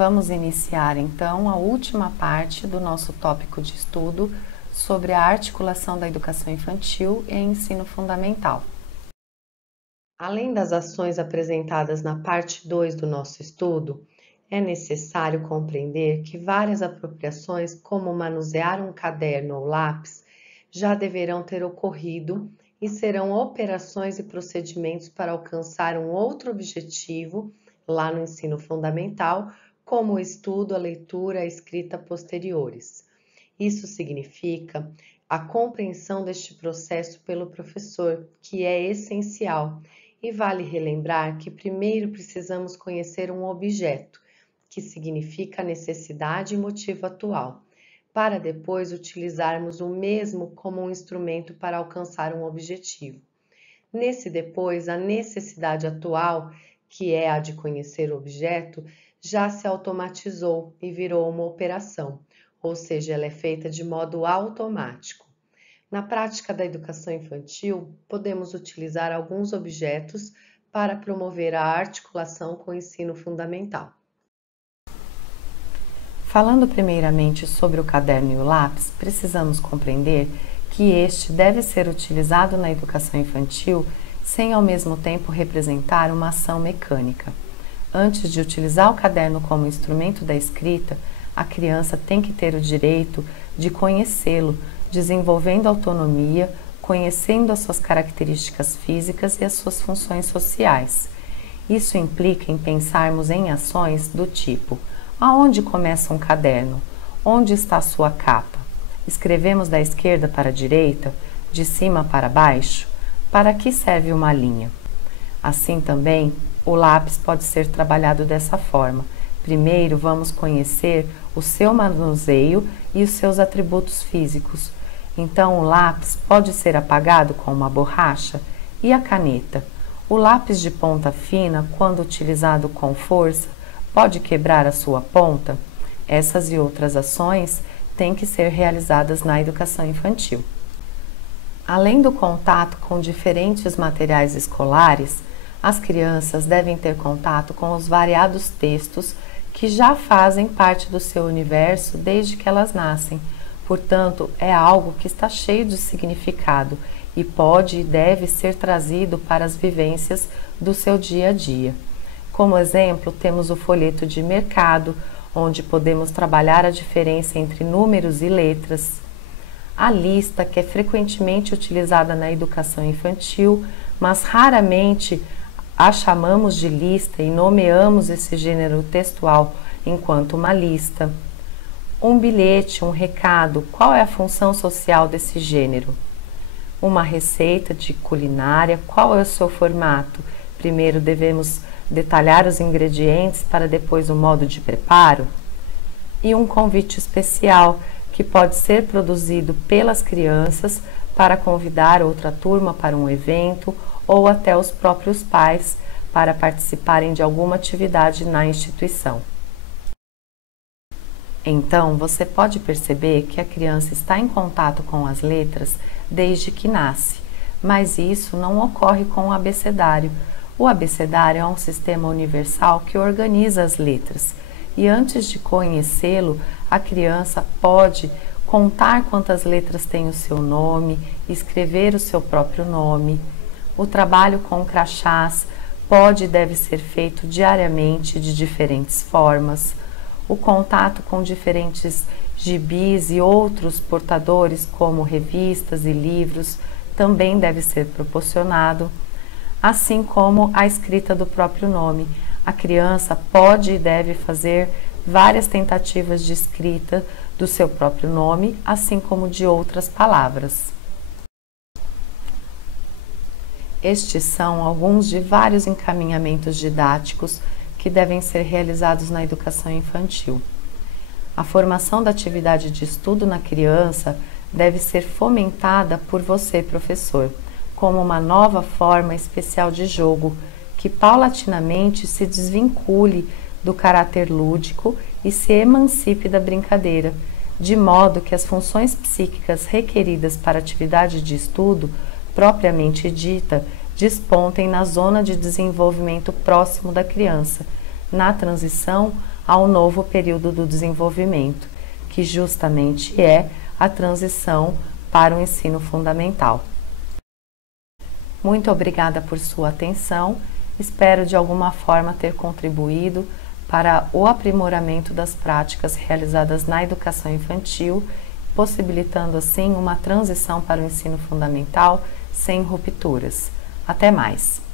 Vamos iniciar então a última parte do nosso tópico de estudo sobre a articulação da educação infantil e ensino fundamental. Além das ações apresentadas na parte 2 do nosso estudo, é necessário compreender que várias apropriações, como manusear um caderno ou lápis, já deverão ter ocorrido e serão operações e procedimentos para alcançar um outro objetivo lá no ensino fundamental, como o estudo, a leitura, a escrita posteriores. Isso significa a compreensão deste processo pelo professor, que é essencial, e vale relembrar que primeiro precisamos conhecer um objeto, que significa a necessidade e motivo atual, para depois utilizarmos o mesmo como um instrumento para alcançar um objetivo. Nesse depois, a necessidade atual, que é a de conhecer o objeto, já se automatizou e virou uma operação, ou seja, ela é feita de modo automático. Na prática da educação infantil, podemos utilizar alguns objetos para promover a articulação com o ensino fundamental. Falando primeiramente sobre o caderno e o lápis, precisamos compreender que este deve ser utilizado na educação infantil sem ao mesmo tempo representar uma ação mecânica. Antes de utilizar o caderno como instrumento da escrita, a criança tem que ter o direito de conhecê-lo, desenvolvendo autonomia, conhecendo as suas características físicas e as suas funções sociais. Isso implica em pensarmos em ações do tipo: aonde começa um caderno? Onde está a sua capa? Escrevemos da esquerda para a direita? De cima para baixo? Para que serve uma linha? Assim também, o lápis pode ser trabalhado dessa forma. Primeiro, vamos conhecer o seu manuseio e os seus atributos físicos. Então, o lápis pode ser apagado com uma borracha? E a caneta? O lápis de ponta fina, quando utilizado com força, pode quebrar a sua ponta? Essas e outras ações têm que ser realizadas na educação infantil. Além do contato com diferentes materiais escolares, as crianças devem ter contato com os variados textos que já fazem parte do seu universo desde que elas nascem. Portanto, é algo que está cheio de significado e pode e deve ser trazido para as vivências do seu dia a dia. Como exemplo, temos o folheto de mercado, onde podemos trabalhar a diferença entre números e letras. A lista, que é frequentemente utilizada na educação infantil, mas raramente a chamamos de lista e nomeamos esse gênero textual enquanto uma lista. Um bilhete, um recado, qual é a função social desse gênero? Uma receita de culinária, qual é o seu formato? Primeiro devemos detalhar os ingredientes para depois o modo de preparo? E um convite especial, que pode ser produzido pelas crianças para convidar outra turma para um evento ou até os próprios pais para participarem de alguma atividade na instituição. Então, você pode perceber que a criança está em contato com as letras desde que nasce, mas isso não ocorre com o abecedário. O abecedário é um sistema universal que organiza as letras, e antes de conhecê-lo, a criança pode contar quantas letras tem o seu nome, escrever o seu próprio nome. O trabalho com crachás pode e deve ser feito diariamente de diferentes formas. O contato com diferentes gibis e outros portadores, como revistas e livros, também deve ser proporcionado, assim como a escrita do próprio nome. A criança pode e deve fazer várias tentativas de escrita do seu próprio nome, assim como de outras palavras. Estes são alguns de vários encaminhamentos didáticos que devem ser realizados na educação infantil. A formação da atividade de estudo na criança deve ser fomentada por você, professor, como uma nova forma especial de jogo, que paulatinamente se desvincule do caráter lúdico e se emancipe da brincadeira, de modo que as funções psíquicas requeridas para a atividade de estudo, propriamente dita, despontem na zona de desenvolvimento próximo da criança, na transição ao novo período do desenvolvimento, que justamente é a transição para o ensino fundamental. Muito obrigada por sua atenção, espero de alguma forma ter contribuído para o aprimoramento das práticas realizadas na educação infantil, possibilitando assim uma transição para o ensino fundamental sem rupturas. Até mais!